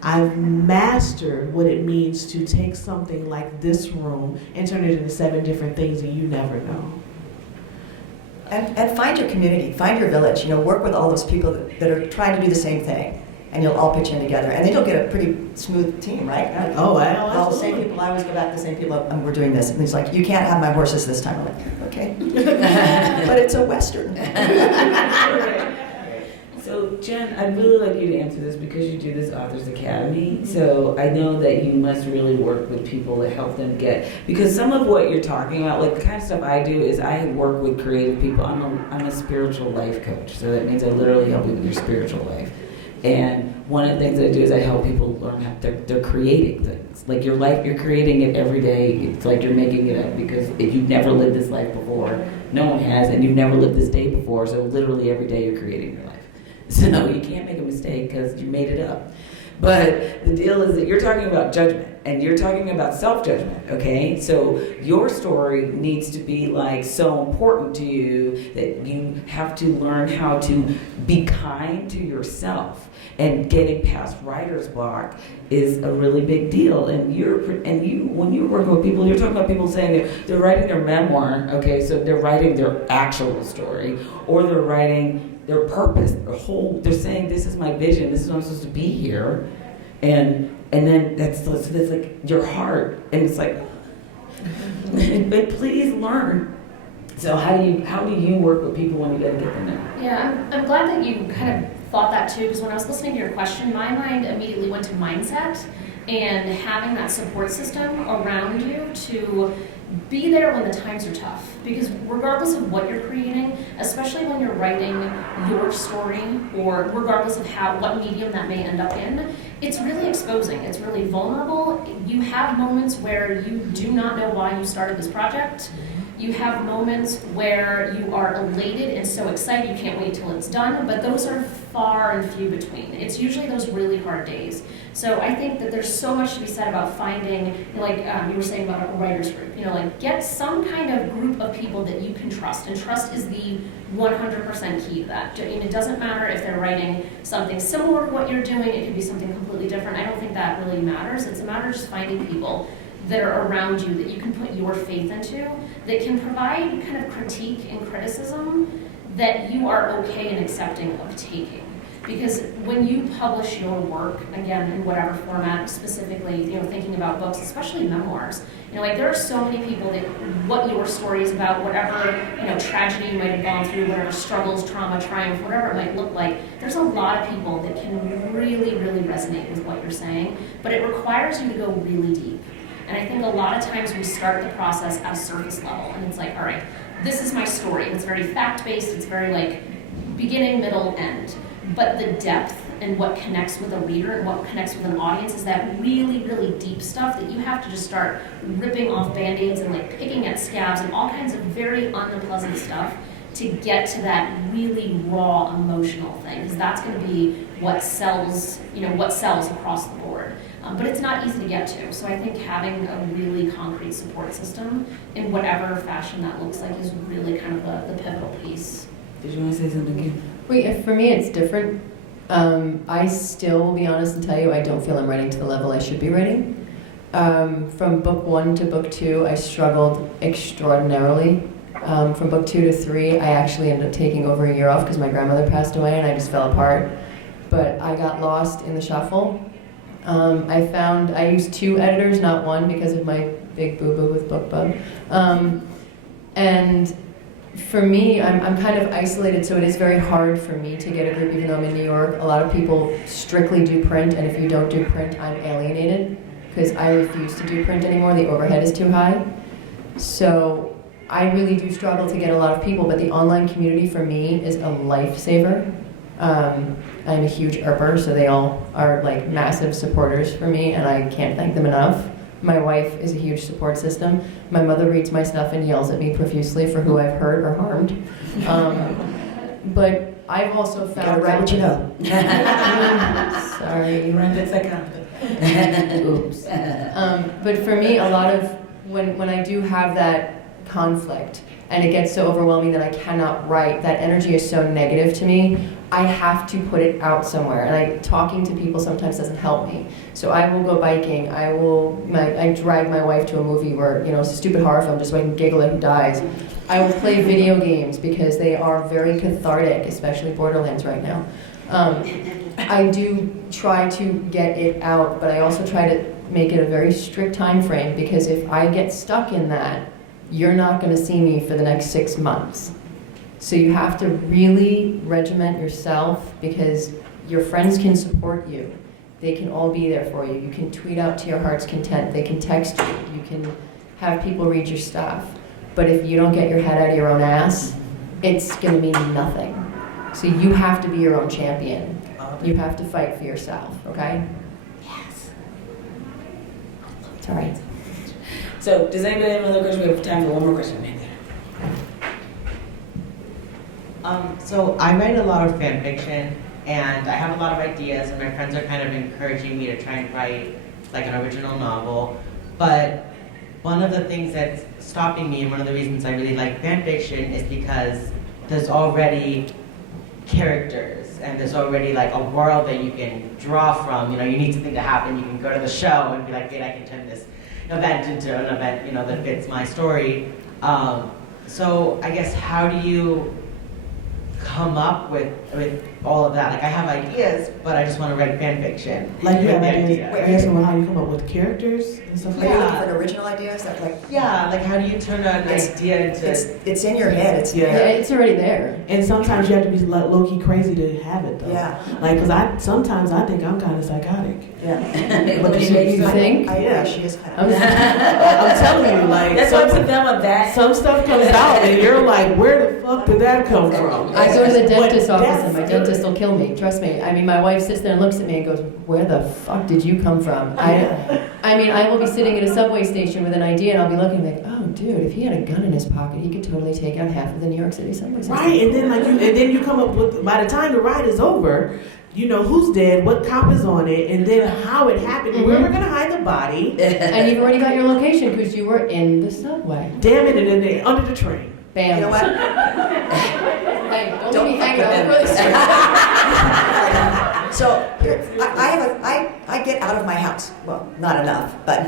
I've mastered what it means to take something like this room and turn it into 7 different things and you never know. And find your community, find your village, work with all those people that are trying to do the same thing, and you'll all pitch in together. And then you'll get a pretty smooth team, right? All the same people, I always go back to the same people, and we're doing this. And it's like, you can't have my horses this time. I'm like, okay. But it's a Western. So So, Jen, I'd really like you to answer this because you do this Authors Academy. So I know that you must really work with people to help them get, because some of what you're talking about, like the kind of stuff I do is I work with creative people. I'm a spiritual life coach. So that means I literally help you with your spiritual life. And one of the things I do is I help people learn how they're creating things. Like your life, you're creating it every day. It's like you're making it up because if you've never lived this life before, no one has, and you've never lived this day before, so literally every day you're creating your life. So you can't make a mistake because you made it up. But the deal is that you're talking about judgment and you're talking about self-judgment, okay? So your story needs to be like so important to you that you have to learn how to be kind to yourself. And getting past writer's block is a really big deal. And when you're working with people, you're talking about people saying they're writing their memoir, okay? So they're writing their actual story, or they're writing their purpose, they're saying, this is my vision, this is why I'm supposed to be here. And then that's like your heart, and it's like, but please learn. So how do you work with people when you gotta get them there? Yeah, I'm glad that you kind of thought that too, because when I was listening to your question, my mind immediately went to mindset and having that support system around you to be there when the times are tough. Because regardless of what you're creating, especially when you're writing your story, or regardless of what medium that may end up in, it's really exposing, it's really vulnerable. You have moments where you do not know why you started this project. You have moments where you are elated and so excited you can't wait till it's done, but those are far and few between. It's usually those really hard days. So I think that there's so much to be said about finding, like you were saying about a writer's group, like get some kind of group of people that you can trust, and trust is the 100% key to that. It doesn't matter if they're writing something similar to what you're doing, it could be something completely different. I don't think that really matters. It's a matter of just finding people that are around you that you can put your faith into, that can provide kind of critique and criticism that you are okay and accepting of taking. Because when you publish your work, again, in whatever format, specifically, thinking about books, especially memoirs, like there are so many people that what your story is about, whatever, tragedy you might have gone through, whatever struggles, trauma, triumph, whatever it might look like, there's a lot of people that can really, really resonate with what you're saying, but it requires you to go really deep. And I think a lot of times we start the process at a surface level, and it's like, all right, this is my story. It's very fact-based, it's very like beginning, middle, end. But the depth and what connects with a reader and what connects with an audience is that really, really deep stuff that you have to just start ripping off Band-Aids and like picking at scabs and all kinds of very unpleasant stuff to get to that really raw emotional thing, because that's going to be what sells, what sells across the board. But it's not easy to get to. So I think having a really concrete support system in whatever fashion that looks like is really kind of the pivotal piece. Did you want to say something again? Wait, for me it's different. I still will be honest and tell you I don't feel I'm writing to the level I should be writing. From book 1 to book 2, I struggled extraordinarily. From book 2 to 3, I actually ended up taking over a year off because my grandmother passed away and I just fell apart. But I got lost in the shuffle. I used 2 editors, not 1, because of my big boo-boo with BookBub. And for me, I'm kind of isolated, so it is very hard for me to get a group, even though I'm in New York. A lot of people strictly do print, and if you don't do print, I'm alienated, because I refuse to do print anymore. The overhead is too high. So I really do struggle to get a lot of people, but the online community for me is a lifesaver. I'm a huge ERPer, so they all are like massive supporters for me, and I can't thank them enough. My wife is a huge support system. My mother reads my stuff and yells at me profusely for who I've hurt or harmed. But I've also found Gotta write what you know. Sorry. Oops. But for me, a lot of when I do have that conflict and it gets so overwhelming that I cannot write, that energy is so negative to me, I have to put it out somewhere. And talking to people sometimes doesn't help me. So I will go biking. I drag my wife to a movie where, it's a stupid horror film just so I can giggle at who dies. I will play video games because they are very cathartic, especially Borderlands right now. I do try to get it out, but I also try to make it a very strict time frame, because if I get stuck in that, you're not going to see me for the next 6 months. So you have to really regiment yourself because your friends can support you. They can all be there for you. You can tweet out to your heart's content. They can text you. You can have people read your stuff. But if you don't get your head out of your own ass, it's going to mean nothing. So you have to be your own champion. You have to fight for yourself, okay? Yes. It's all right. So, does anybody have another question? We have time for one more question. So I write a lot of fan fiction, and I have a lot of ideas, and my friends are kind of encouraging me to try and write like an original novel. But one of the things that's stopping me, and one of the reasons I really like fan fiction, is because there's already characters, and there's already like a world that you can draw from. You know, you need something to happen, you can go to the show and be like, wait, I can turn this event into an event, you know, that fits my story. So I guess how do you come up with all of that? Like I have ideas, but I just want to write fan fiction. Like you have The ideas, idea. are you asking about how you come up with characters and stuff Are like you that? looking for an original idea? Is that like? Yeah, like how do you turn an idea into... It's in your head. It's Yeah, it's already there. And sometimes you have to be low-key crazy to have it, though. Yeah. Like, because sometimes I think I'm kind of psychotic. Yeah. What You think? I Yeah. agree. She is kind I'm of. I'm telling you, like, That's why I put them on that. some stuff comes out and you're like, where the fuck did that come from? I go to the dentist's But office and my that's dentist will kill me. Trust me. I mean, my wife sits there and looks at me and goes, "Where the fuck did you come from?" I mean, I will be sitting at a subway station with an idea and I'll be looking like, "Oh, dude, if he had a gun in his pocket, he could totally take out half of the New York City subway system." Right, and then you come up with, by the time the ride is over, you know who's dead, what cop is on it, and then how it happened, where we're gonna hide the body. And you've already got your location because you were in the subway. Damn it, and then they under the train. Bam. You know what? Hey, don't Don't be hanging fuck out with with them. really So I get out of my house. Well, not enough, but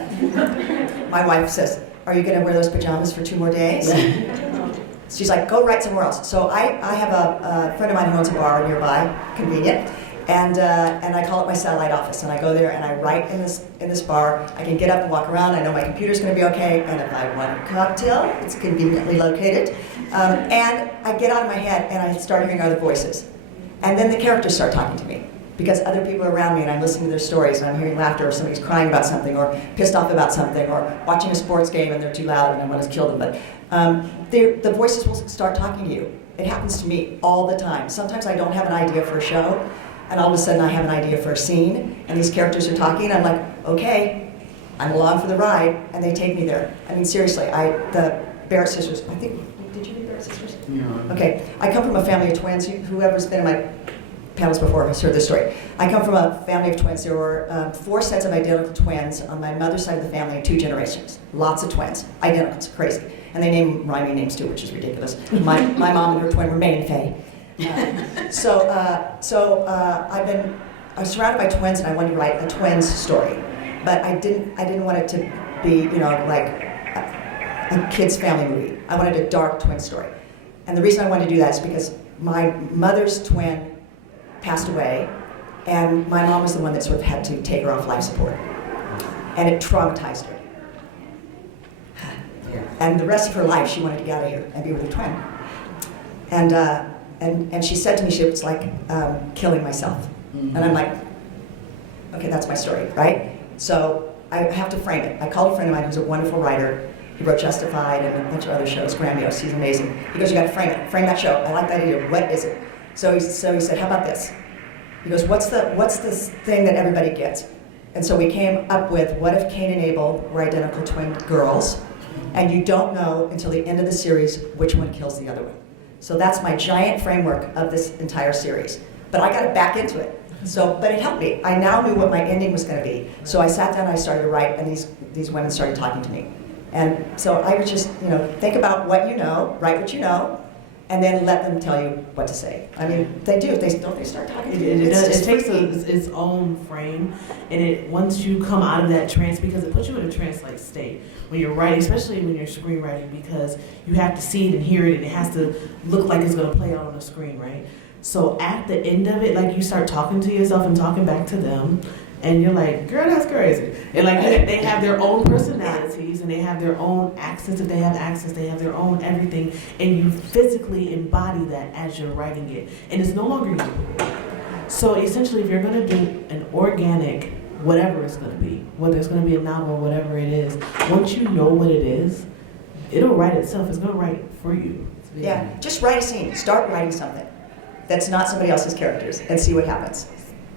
my wife says, "Are you going to wear those pajamas for 2 more days?" She's like, "Go write somewhere else." So I have a friend of mine who owns a bar nearby, convenient, and I call it my satellite office, and I go there and I write in this bar. I can get up and walk around. I know my computer's going to be okay, and if I want a cocktail, it's conveniently located. And I get out of my head and I start hearing other voices, and then the characters start talking to me. Because other people are around me and I'm listening to their stories and I'm hearing laughter, or somebody's crying about something, or pissed off about something, or watching a sports game and they're too loud and I want to kill them. But the voices will start talking to you. It happens to me all the time. Sometimes I don't have an idea for a show, and all of a sudden I have an idea for a scene, and these characters are talking, and I'm like, okay, I'm along for the ride, and they take me there. I mean, seriously, the Barrett sisters, I think, did you read Barrett sisters? No. Okay, I come from a family of twins. Whoever's been in my panels before has heard this story. I come from a family of twins. There were 4 sets of identical twins on my mother's side of the family in 2 generations. Lots of twins, identical, it's crazy. And they name rhyming names too, which is ridiculous. My mom and her twin were May and Faye. I was surrounded by twins, and I wanted to write a twins story, but I didn't want it to be, you know, like a kid's family movie. I wanted a dark twin story, and the reason I wanted to do that is because my mother's twin passed away, and my mom was the one that sort of had to take her off life support, and it traumatized her. And the rest of her life, she wanted to get out of here and be with her twin. And she said to me, she was like killing myself. Mm-hmm. And I'm like, okay, that's my story, right? So I have to frame it. I called a friend of mine who's a wonderful writer. He wrote Justified and a bunch of other shows, Grandiose. He's amazing. He goes, you got to frame it. Frame that show. I like that idea. What is it? So he said, how about this? He goes, what's this thing that everybody gets? And so we came up with, what if Cain and Abel were identical twin girls, and you don't know until the end of the series which one kills the other one. So that's my giant framework of this entire series. But I got to back into it. But it helped me. I now knew what my ending was going to be. So I sat down and I started to write, and these women started talking to me. And so I would just, think about what you know, write what you know, and then let them tell you what to say. I mean, they do. Don't they start talking to you? It does. just It takes freaky. its own frame, and once you come out of that trance, because it puts you in a trance-like state when you're writing, especially when you're screenwriting, because you have to see it and hear it, and it has to look like it's going to play out on the screen, right? So at the end of it, like, you start talking to yourself and talking back to them, And you're like, girl, that's crazy. And like they have their own personalities and they have their own accents. If they have accents, they have their own everything. And you physically embody that as you're writing it. And it's no longer you. So essentially, if you're going to do an organic, whatever it's going to be, whether it's going to be a novel or whatever it is, once you know what it is, it'll write itself. It's going to write for you. Yeah, just write a scene. Start writing something that's not somebody else's characters and see what happens.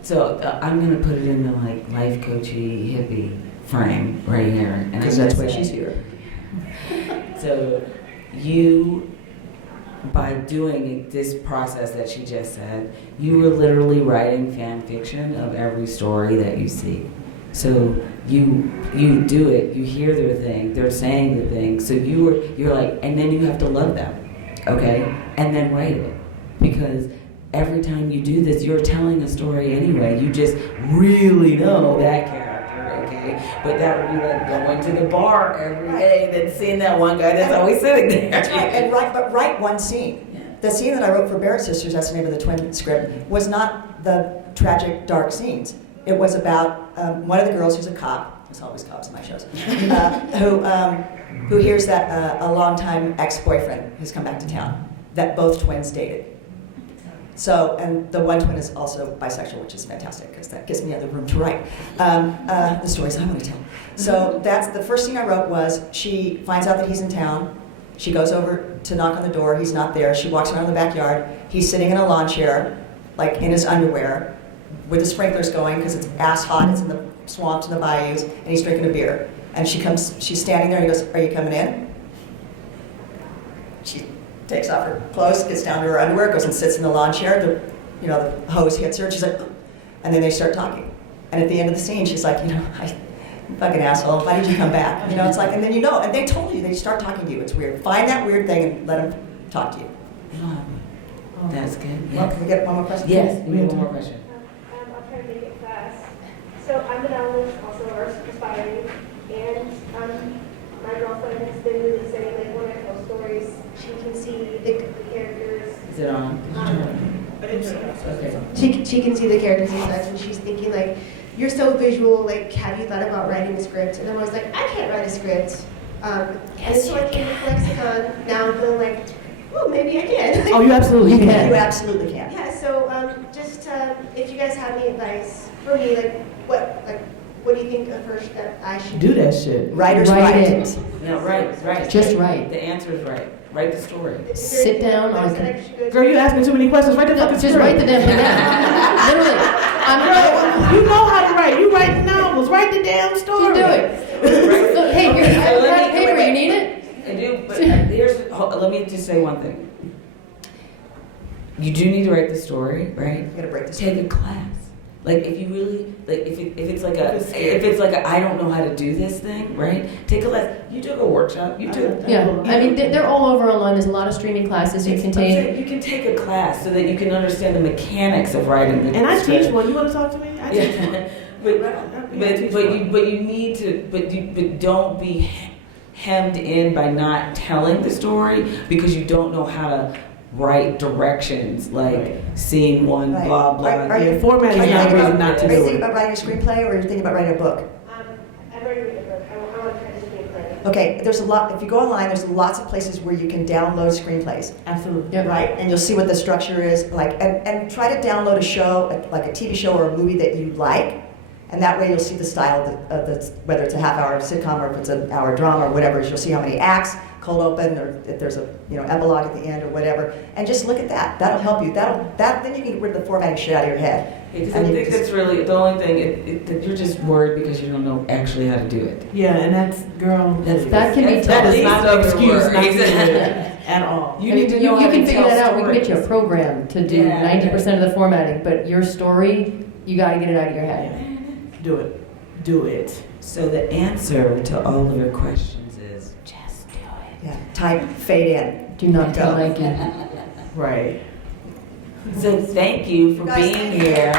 So I'm gonna put it in the like life coachy hippie frame right here, Because that's why she's here. So you, by doing this process that she just said, you were literally writing fan fiction of every story that you see. So you do it, you hear their thing, they're saying the thing, so you're like, and then you have to love them, okay? And then write it. Because every time you do this, you're telling a story anyway. You just really know that character, okay? But that would be like going to the bar every day, then seeing that one guy that's always sitting there. That's right, and write one scene. Yeah. The scene that I wrote for Barrett Sisters, that's the name of the twin script, was not the tragic, dark scenes. It was about one of the girls who's a cop, there's always cops in my shows, who hears that a longtime ex-boyfriend has come back to town, that both twins dated. So, and the one twin is also bisexual, which is fantastic, because that gives me other room to write the stories I want to tell. So that's the first scene I wrote was she finds out that he's in town. She goes over to knock on the door. He's not there. She walks around the backyard. He's sitting in a lawn chair, like in his underwear, with the sprinklers going, because it's ass hot. It's in the swamps and the bayous, and he's drinking a beer. And she's standing there, and he goes, "Are you coming in?" She takes off her clothes, gets down to her underwear, goes and sits in the lawn chair. The hose hits her, and she's like, "Ugh." And then they start talking. And at the end of the scene, she's like, "You fucking asshole, why did you come back?" It's like, and then and they told you, they start talking to you. It's weird. Find that weird thing and let them talk to you. That's good. Well, can we get one more question? Yes, we have one more question. I'll try to make it fast. So I'm an novelist, also aspiring, and my girlfriend has been really saying, like, when I tell stories, she can see the characters. Is it on? Okay. She can see the characters and such, and she's thinking, like, you're so visual, like, have you thought about writing a script? And I was like, I can't write a script. And so I came to ClexaCon, now I'm feeling like, well, maybe I can. Oh, you absolutely can. You absolutely can. Yeah, so just if you guys have any advice for me, like what do you think the first step I should do? That shit. Write it. Yeah, right. Just write. The answer is right. Write the story. Sit down on Girl, you ask me too many questions. Write the fucking just script. write the damn thing down. Literally. Girl, you know how to write. You write novels. Write the damn story. Just do it. Look, hey, here's a pad of paper. You need it? I do, but let me just say one thing. You do need to write the story, right? You gotta break the story. Take a class. Like if you really if it's like a I don't know how to do this thing, right? Take a class. You took a workshop. You took. Yeah, I mean they're all over online. There's a lot of streaming classes you can take. You can take a class so that you can understand the mechanics of writing the And I script. teach one. You want to talk to me? I teach one. But you need to but don't be hemmed in by not telling the story because you don't know how to write directions like scene one, Right. blah blah. Are you format is not reason not to Are you do thinking it. about writing a screenplay or are you thinking about writing a book? I've already written a book. I want to try to screenplay. Okay, there's a lot. If you go online, there's lots of places where you can download screenplays. Absolutely. Yep. Right, and you'll see what the structure is like, and try to download a show, like a TV show or a movie that you like, and that way you'll see the style of the whether it's a half-hour sitcom or if it's an hour drama or whatever. You'll see how many acts, cold open, or if there's a epilogue at the end or whatever, and just look at that. That'll help you. Then you can get rid of the formatting shit out of your head. I think that's really the only thing. That you're just worried because you don't know actually how to do it. Yeah, and that's, girl, That can be tough. that is not an excuse not to do Exactly. it at all. You need to know you how can to figure tell that out. We can get you a stories. program to do Yeah. 90% of the formatting, but your story, you got to get it out of your head. Do it. Do it. So the answer to all of your questions is just do it. Yeah, type fade in. Do not tell Go. Nike. Right. So thank you for Guys, being thank you. here.